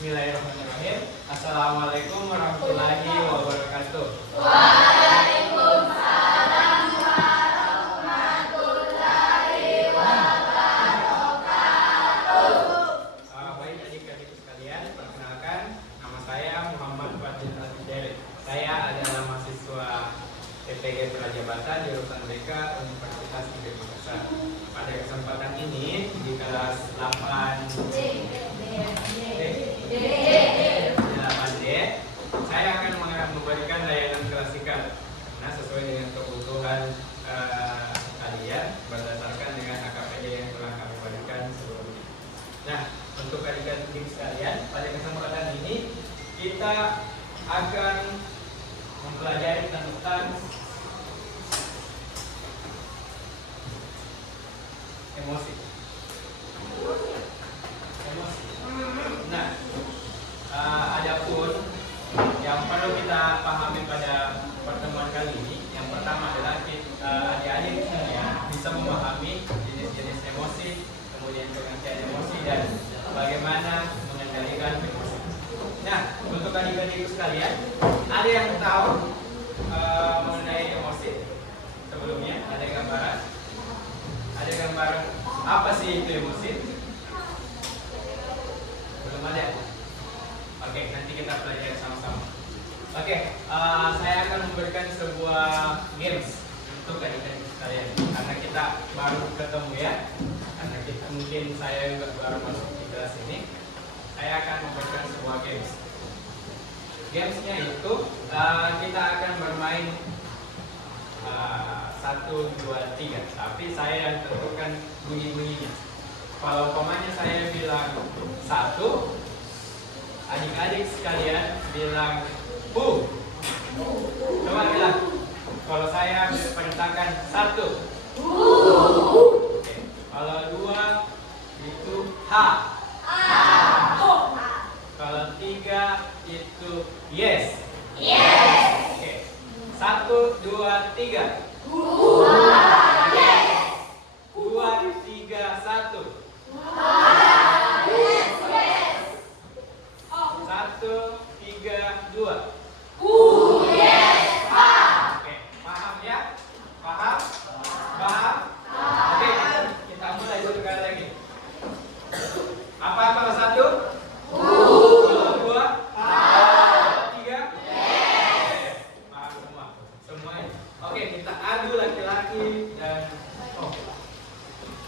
Bismillahirrahmanirrahim. Assalamualaikum warahmatullahi wabarakatuh. Waalaikumsalam warahmatullahi wabarakatuh. Baik adik-adik sekalian, perkenalkan nama saya Muhammad Fadil Al-Hidayat. Saya adalah mahasiswa TPG Prajabatan jurusan BK Universitas Negeri Makassar. Pada kesempatan ini di kelas 8D, saya akan memberikan layanan klasikal. Nah, sesuai dengan kebutuhan kalian berdasarkan dengan AKPD yang telah kami berikan sebelumnya. Nah, untuk adik-adik sekalian, pada kesempatan ini kita akan mempelajari tentang emosi. Nah, adapun yang perlu kita pahami pada pertemuan kali ini, yang pertama adalah adik-adik semuanya bisa memahami jenis-jenis emosi, kemudian pengertian emosi dan bagaimana mengendalikan emosi. Nah, untuk adik-adik sekalian, ada yang tahu mengenai emosi? Sebelumnya ada gambaran? Ada gambaran apa sih itu emosi? Belum ada? Oke, nanti kita pelajari sama-sama. Oke, saya akan memberikan sebuah games untuk adik-adik sekalian. Karena kita baru ketemu ya, karena kita mungkin saya juga baru masuk di kelas ini, saya akan memberikan sebuah games. Gamesnya itu kita akan bermain 1, 2, 3. Tapi saya yang tentukan bunyi-bunyinya. Kalau umpamanya saya bilang 1, adik-adik sekalian bilang bu. Coba bilang. Kalau saya perintahkan 1, oke. Kalau 2 itu ha. Kalau 3 itu yes. Oke. 1, 2, 3. 2, 3, 1. 1, 3, 2. Oke, paham ya? Paham? Oke, kita mulai satu kali lagi. Apa kalau 1? Kalau 2? 3? Paham semua? Semuanya. Oke, kita adu laki-laki dan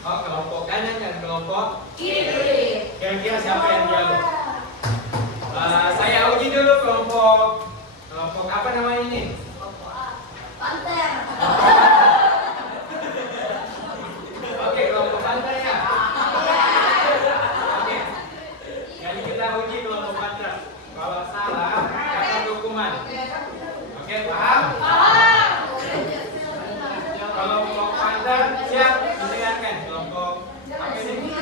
kelompok kanan dan kelompok kiri. Kira-kira siapa yang jago? Saya uji dulu kelompok apa namanya ini? Panter. Oke, kelompok panter ya. Oke. Jadi kita uji kelompok panter. Kalau salah, dapat hukuman. Oke, paham? Kalau kelompok panter siap didengarkan. Kelompok apa sih? Bima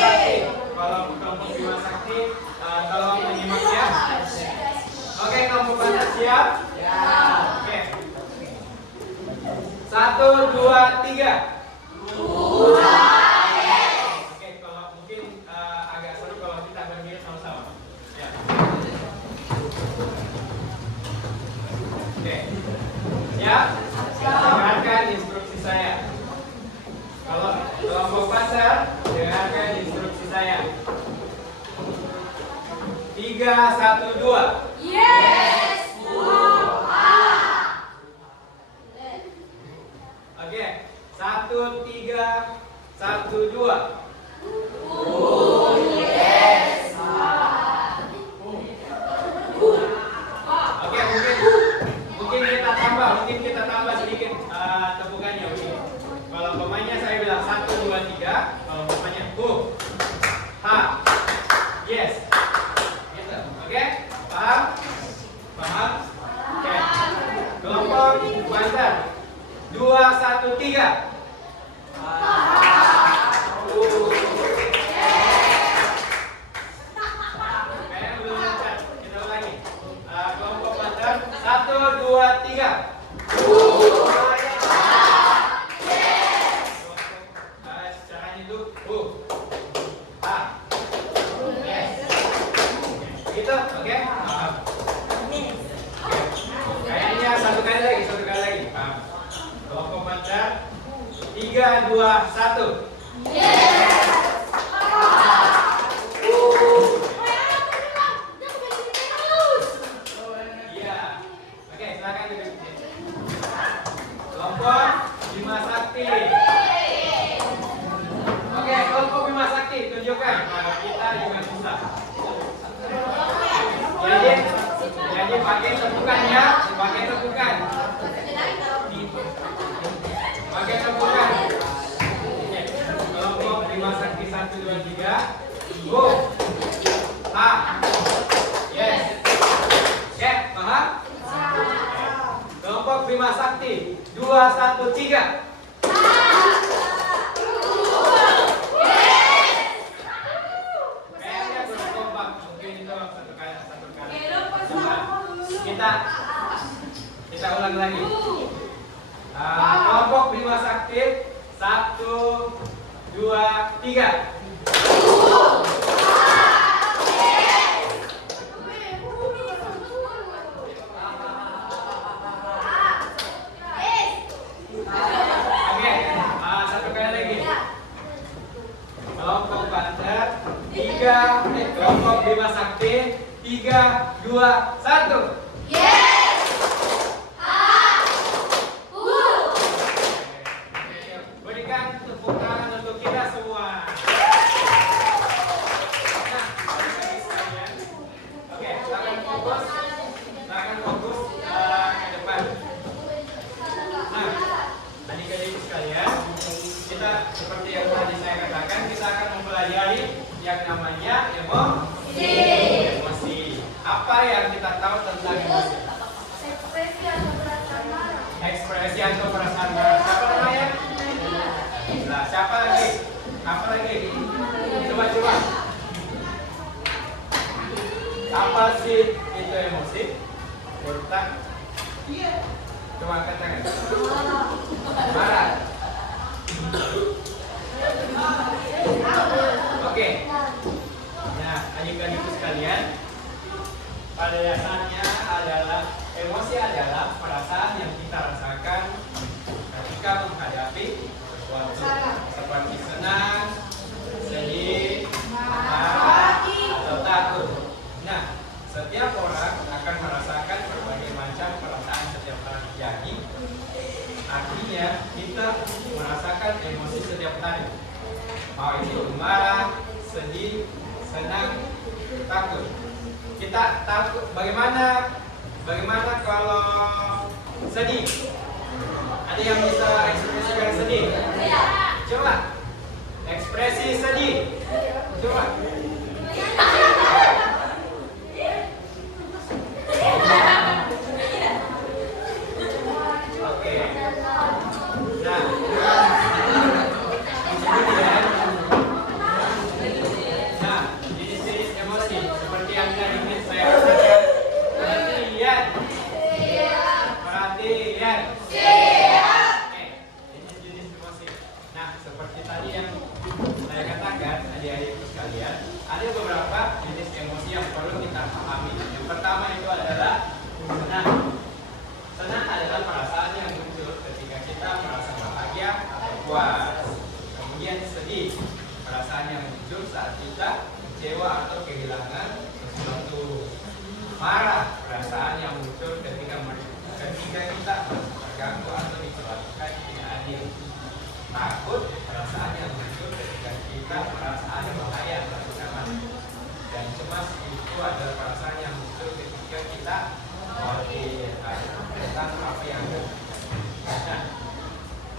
Sakti. Kalau kelompok Bima Sakti tolong menyimak ya. Oke, kelompok panter siap? Oke. 1, 2, 3. Oke, kalau mungkin agak seru kalau kita berdiri sama-sama. Ya. Oke. Siap? Dengarkan instruksi saya. Kalau kelompok panter, dengarkan instruksi saya. 3, 1, 2. Oke, 1, 3, 1, 2. Oke, mungkin kita tambah sedikit tepukannya begini. Kalau pemainnya saya bilang 1, 2, 3. Kalau pemainnya ha, yes. Gitu. Oke, paham? Oke. Kelompok panter 2, 1, 3. Kayaknya belum lancar. Kita ulangi. Kelompok panter 1, 2, 3. Caranya itu ha. Yes. Gitu, oke? Paham. Kayaknya satu kali lagi. Paham. Kelompok pacar 3, 2, 1. Iya. Oke, silakan duduk. Kelompok Bima Sakti. Oke, kelompok Bima Sakti tunjukkan kalau kita juga bisa. Jadi pakai tepukan ya, pakai tepukan. Pakai tepukan. Oke, kelompok Bima Sakti 1, 2, 3. Go. A. Yes. Oke, paham? Kelompok Bima Sakti 2, 1, 3. Kayaknya kurang kompak. Mungkin itu satu kali. Kita ulang lagi. Kelompok Bima Sakti 1, 2, 3. Oke, satu kali lagi. Kelompok Banjar 3, kelompok Bima Sakti 3, 2, 1. Berikan tepuk tangan untuk kita semua. Nah, adik-adik sekalian. Oke, silakan fokus ke depan. Nah, adik-adik sekalian, kita seperti yang tadi saya katakan, kita akan mempelajari yang namanya emosi. Apa yang kita tahu tentang emosi? Ekspresi atau perasaan marah. Siapa namanya? Nah, siapa lagi? Apa lagi? Coba. Apa sih itu emosi? Bertak. Coba katakan. Marah. Oke. Nah, adik-adikku sekalian, pada dasarnya adalah emosi adalah perasaan yang kita rasakan ketika menghadapi sesuatu seperti senang, sedih, marah, atau takut. Nah, setiap orang akan merasakan berbagai macam perasaan setiap hari. Jadi, artinya kita merasakan emosi setiap hari. Mau itu marah, sedih, senang, takut. Kita takut. Bagaimana kalau sedih? Ada yang bisa ekspresikan sedih? Coba. Ekspresi sedih. Coba. Oke. Nah, jenis-jenis emosi seperti yang tadi saya katakan. Perhatian. Oke, jenis-jenis emosi. Nah, seperti tadi yang saya katakan, adik-adikku sekalian, ada beberapa jenis emosi yang perlu kita pahami. Yang pertama itu adalah senang. Senang adalah perasaan yang muncul ketika kita merasa bahagia atau puas. Kemudian sedih, perasaan yang muncul saat kita kecewa atau kehilangan sesuatu. Marah, perasaan yang muncul ketika kita terganggu atau diperlakukan tidak adil. Takut, perasaan yang muncul ketika kita merasa ada bahaya atau ancaman. Dan cemas itu adalah perasaan yang muncul ketika kita khawatir tentang apa yang ada. Nah,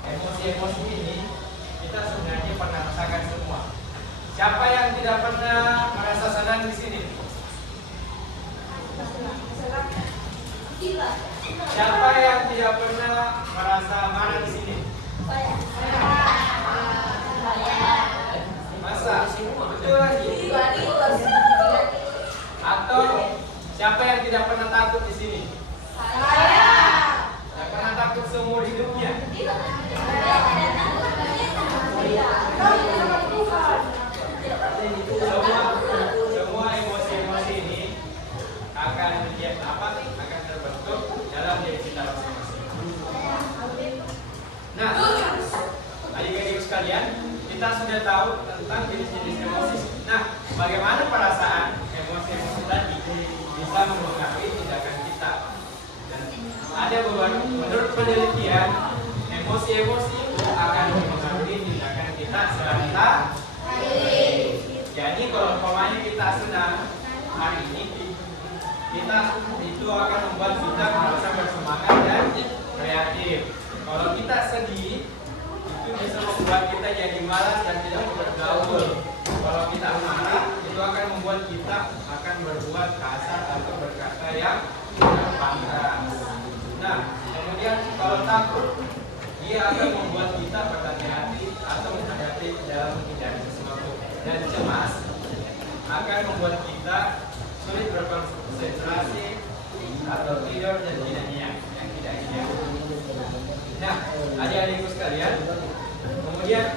emosi-emosi ini kita sebenarnya pernah rasakan semua. Siapa yang tidak pernah merasa senang di sini? Siapa yang tidak pernah merasa marah di sini? Masa? Betul lagi. Atau siapa yang tidak pernah takut di sini? Tidak pernah takut seumur hidupnya? Semua emosi-emosi ini bagaimana perasaan emosi-emosi tadi bisa mempengaruhi tindakan kita. Dan ada beberapa, menurut penelitian, emosi-emosi itu akan mempengaruhi tindakan kita serta jadi kalau umpamanya kita senang hari ini, kita itu akan membuat kita merasa bersemangat dan kreatif. Kalau kita sedih, itu bisa membuat kita jadi malas dan tidak bergaul. Kalau kita marah, itu akan membuat kita akan berbuat kasar atau berkata yang tidak pantas. Nah, kemudian kalau takut, dia akan membuat kita berhati-hati atau menghadapi dalam menghindari sesuatu. Dan cemas akan membuat kita sulit berkonsentrasi atau tidur dan tidak nyenyak, yang tidak nyenyak. Nah, adik-adikku sekalian, kemudian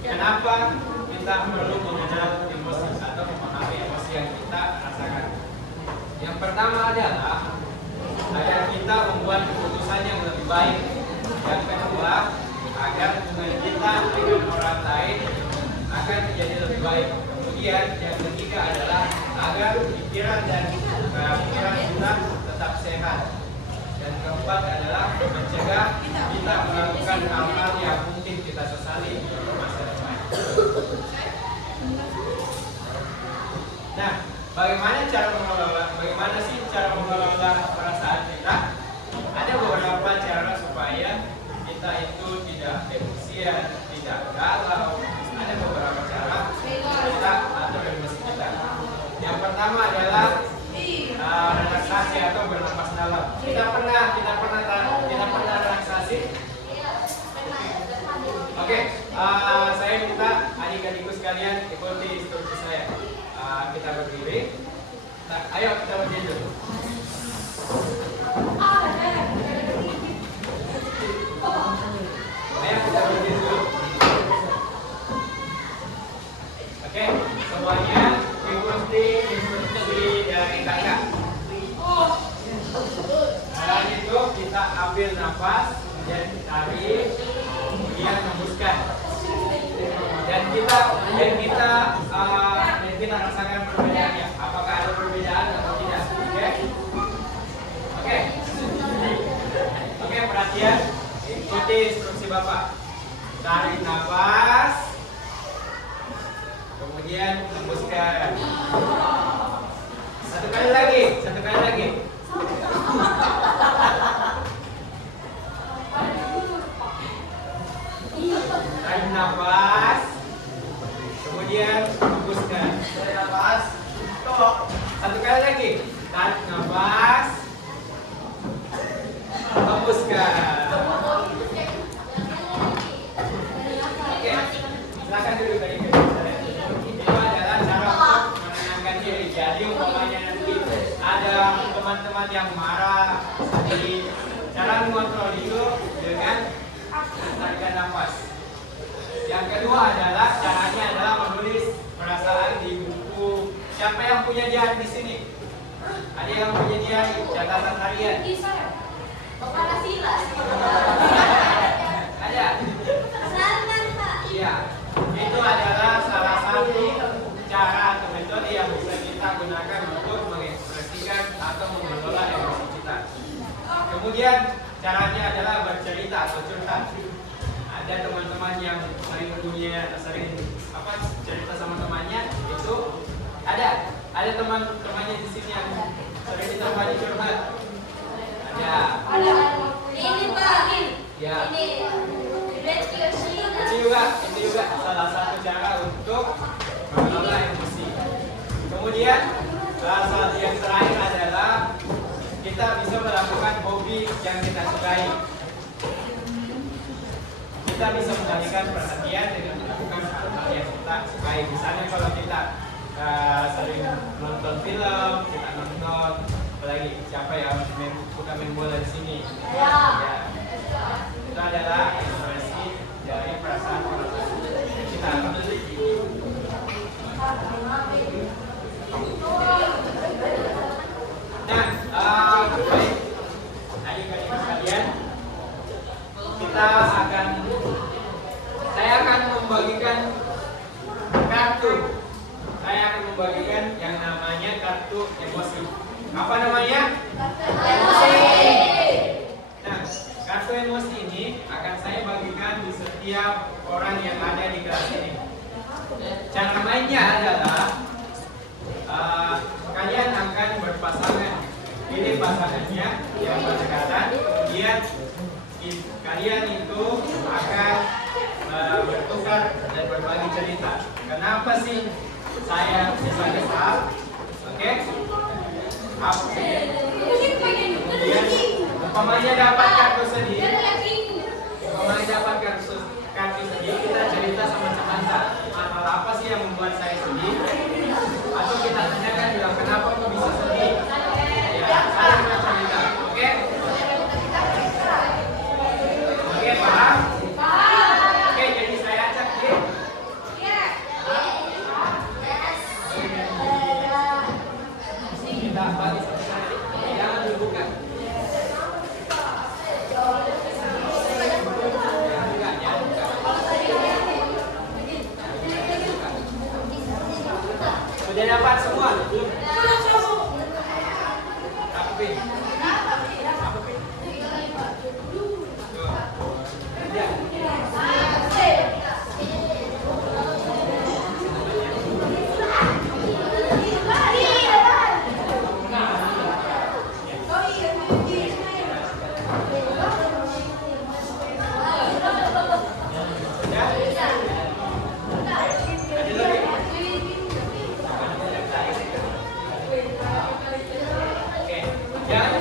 kenapa kita perlu mengenal emosi atau memahami emosi yang kita rasakan? Yang pertama adalah agar kita membuat keputusan yang lebih baik. Yang kedua, agar hubungan kita dengan orang lain akan menjadi lebih baik. Kemudian yang ketiga adalah agar pikiran dan pikiran kita tetap sehat. Dan keempat adalah mencegah kita melakukan hal-hal yang mungkin kita sesali di masa depan. Nah, bagaimana sih cara mengelola perasaan kita? Ada beberapa cara supaya kita itu tidak emosian, tidak galau. Ada beberapa cara kita atur emosi kita. Yang pertama adalah relaksasi atau bernapas dalam. Kita pernah relaksasi? Oke, saya minta adik-adikku sekalian ikuti instruksi saya. Kita berdiri. Nah, ayo kita berdiri dulu. Ayo kita berdiri dulu. Oke, semuanya ikuti instruksi dari kakak. Setelah itu kita ambil nafas, kemudian tarik, kemudian hembuskan. Dan kita rasakan perbedaannya. Apakah ada perbedaan atau tidak? Oke, perhatian. Ikuti instruksi Bapak. Tarik nafas, kemudian hembuskan. Satu kali lagi. Tarik nafas, kemudian hembuskan. Tarik nafas, satu kali lagi. Tarik nafas, hembuskan. Oke, silakan duduk tadi. Itu adalah cara untuk menenangkan diri. Jadi umpamanya nanti ada teman-teman yang marah, sedih, cara mengontrol itu dengan menarik nafas. Yang kedua adalah caranya adalah menulis perasaan di buku. Siapa yang punya diary di sini? Ada yang punya diary, catatan harian? Ada? Iya. Itu adalah salah satu cara atau metode yang bisa kita gunakan untuk mengekspresikan atau mengelola emosi kita. Kemudian caranya adalah bercerita atau curhat. Ada teman-teman yang sering cerita sama temannya, itu ada teman-temannya di sini yang sering ditemani curhat. Ada. Ini Pak. Ya. Ini Itu juga salah satu cara untuk mengelola emosi. Kemudian salah yang terakhir adalah kita bisa melakukan hobi yang kita sukai. Kita bisa mengalihkan perhatian dengan melakukan hal-hal yang kita sukai. Misalnya kalau kita sering nonton film, kita nonton apalagi siapa yang suka main bola di sini? Ya. Itu adalah ekspresi dari perasaan kita. Nah, baik. Adik-adik sekalian, saya akan membagikan kartu. Saya akan membagikan yang namanya kartu emosi. Apa namanya? Emosi. Nah, kartu emosi ini akan saya bagikan di setiap orang yang ada di kelas ini. Cara mainnya adalah kalian akan berpasangan. Pilih pasangannya yang berdekatan, kemudian kalian itu akan bertukar dan berbagi cerita. Kenapa sih saya bisa kesal? Oke? Kemudian, umpamanya dapat kartu sedih, kita cerita sama teman-teman masalah apa sih yang membuat saya sedih? Atau kita tanyakan juga kenapa kok bisa sedih? Ya, saling bercerita. Oke? Oke, paham? Oke, jadi saya acak ya. Kita bagi satu-satu. Jangan dibuka. Sudah dapat semua? Apa Pin? Apa Pin? Tuh. Ya. Oke, jangan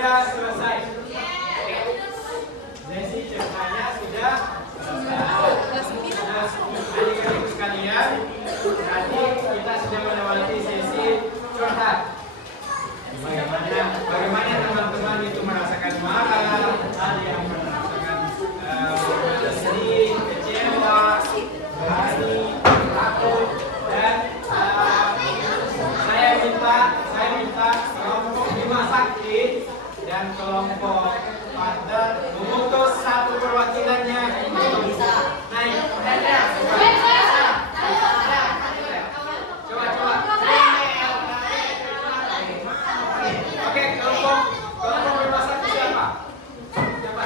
sudah selesai. Sesi ceritanya sudah selesai. Nah, adik-adik sekalian, tadi kita sudah melewati sesi curhat. Bagaimana teman-teman itu merasakan marah, ada yang merasakan sedih, kecewa, berani, takut, dan saya minta kelompok Bima Sakti dan kelompok partner memutus satu perwakilannya. Naik. Coba. Oke, kelompok Bima Sakti siapa? Coba.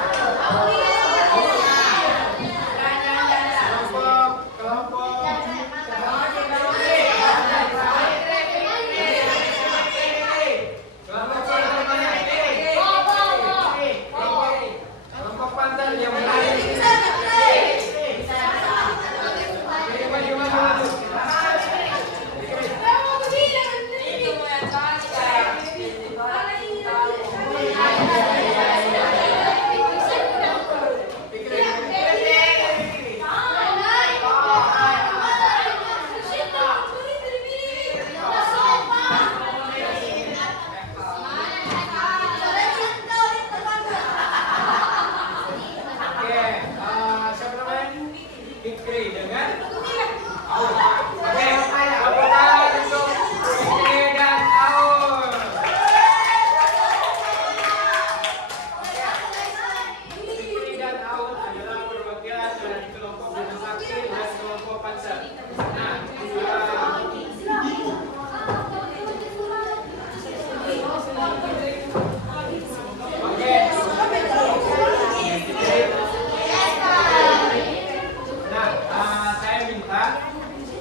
Kelompok pantai yang menarik.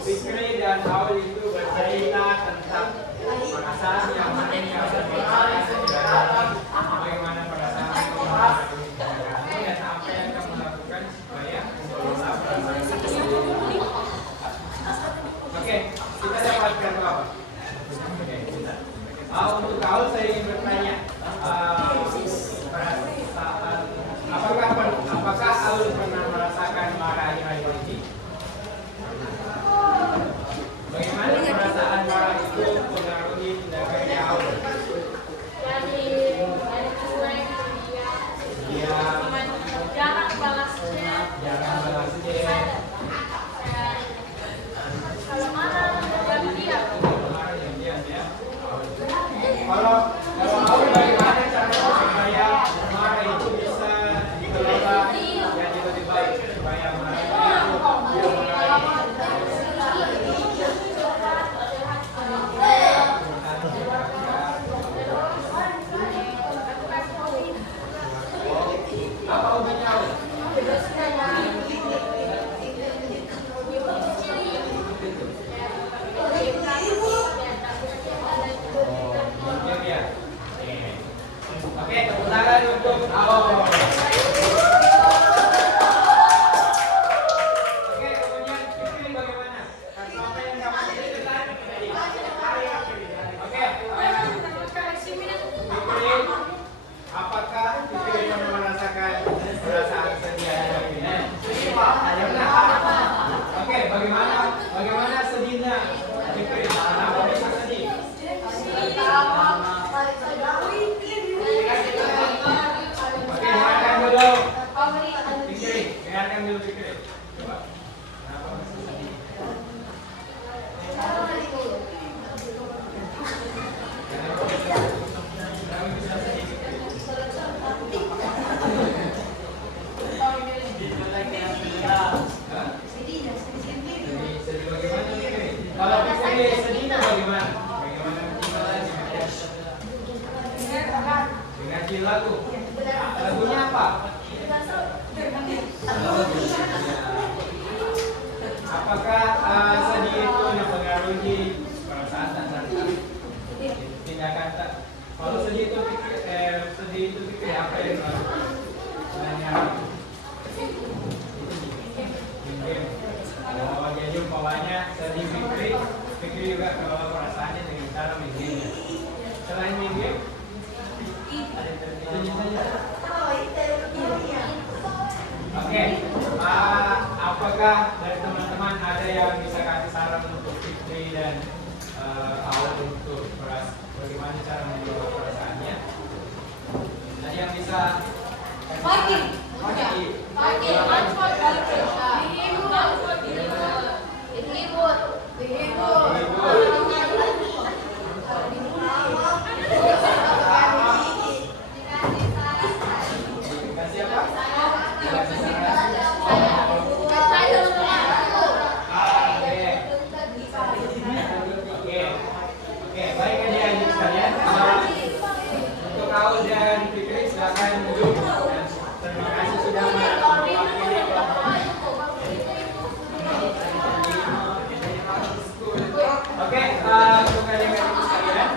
Fikri dan Aul itu bercerita tentang perasaan yang mereka rasakan, bagaimana perasaan kamu dan apa yang kamu lakukan supaya mengelola perasaan tersebut. Oke, kita dapatkan apa? Untuk Aul saya ingin bertanya, apakah Aul pernah merasakan marah akhir-akhir ini? Bagaimana perasaan marah itu mempengaruhi tindakannya Aul? Dari cuek dia jarang balas chat. Kalau marah diam. Kalau Aul bagaimana caranya supaya marah itu bisa dikelola jadi lebih baik, supaya marah itu apa ubinya Aul? Oke, tepuk tangan untuk Aul. Oke, kemudian Fikri bagaimana? Apa yang kamu ceritakan? Oke, Fikri, apakah Fikri pernah merasakan perasaan sedih hari ini? Oke, bagaimana sedihnya Fikri? Kenapa bisa sedih? Oke, dengarkan dulu. Fikri, dengarkan dulu Fikri. Coba. Kenapa bisa sedih? Kenapa bisa sedih Fikri? Sedih bagaimana Fikri? Kalau Fikri sedih bagaimana? Dengan lagu. Lagunya apa? Apakah sedih itu mempengaruhi perasaan dan tindakan? Kalau sedih itu pikir apa yang jadi umpamanya sedih Fikri juga kalau perasaannya dengan cara main game. Selain main game, ada Oke, apakah dari teman-teman ada yang bisa kasih saran untuk Fitri dan Aul untuk bagaimana cara mengelola perasaannya? Ada yang bisa? Pagi. Kasih apa? Oke, baik adik-adik sekalian. Untuk Aul dan Fitri silakan duduk. Dan terima kasih sudah mewakili kelompok. Oke, untuk adik-adik sekalian.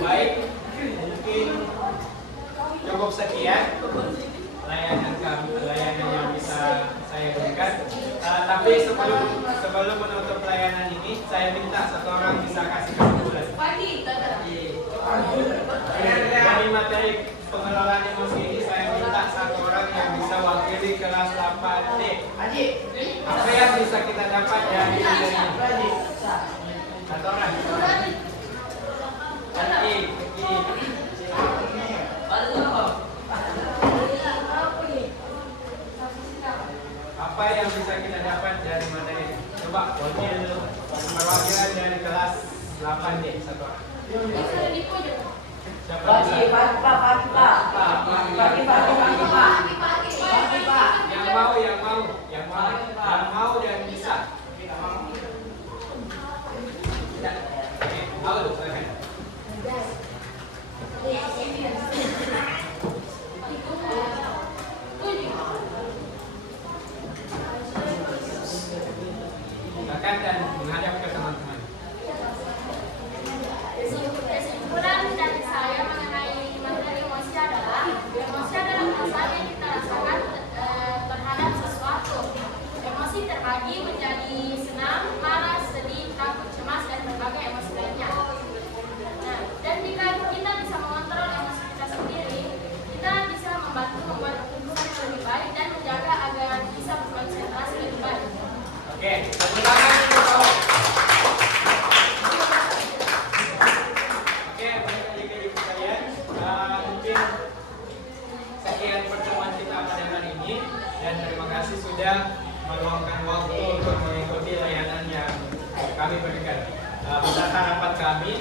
Baik, mungkin cukup sekian layanan yang bisa saya berikan. Tapi sebelum menutup layanan ini, saya minta satu orang bisa kasih kesimpulan. Dari materi pengelolaan emosi ini, saya minta satu orang yang bisa wakili kelas 8D. Apa yang bisa kita dapat dari ini? Satu orang. Apa yang bisa kita dapat dari materi? Coba wakil perwakilan dari kelas 8D satu orang. Siapa bisa? Yang mau dan bisa. Tidak. Aul, silakan. Silakan dan menghadap ke teman-teman. Kesimpulan dari saya mengenai materi emosi adalah perasaan yang kita rasakan terhadap sesuatu. Emosi terbagi menjadi senang, marah, sedih, takut, cemas, dan berbagai emosi lainnya. Nah, dan jika kita bisa mengontrol emosi kita sendiri, kita bisa membantu membuat keputusan yang lebih baik dan menjaga agar bisa berkonsentrasi lebih baik. Oke, tepuk tangan untuk Aul. Oke, baik adik-adik sekalian, mungkin sekian pertemuan kita pada hari ini dan terima kasih sudah meluangkan waktu untuk mengikuti layanan yang kami berikan. Besar harapan kami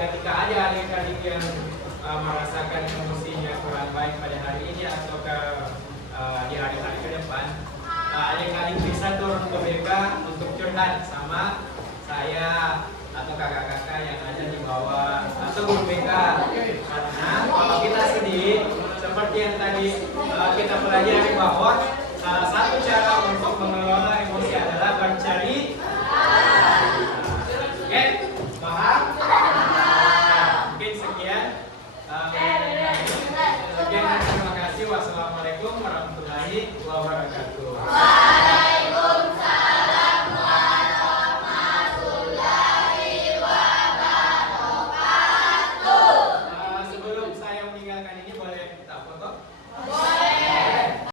ketika ada adik-adik yang merasakan emosinya kurang baik pada hari ini atau di hari-hari ke depan, adik-adik bisa turun ke BK untuk curhat sama saya atau kakak-kakak yang ada di bawah atau guru BK. Karena kalau kita sedih, seperti yang tadi kita pelajari bahwa salah satu cara untuk mengelola emosi adalah bercerita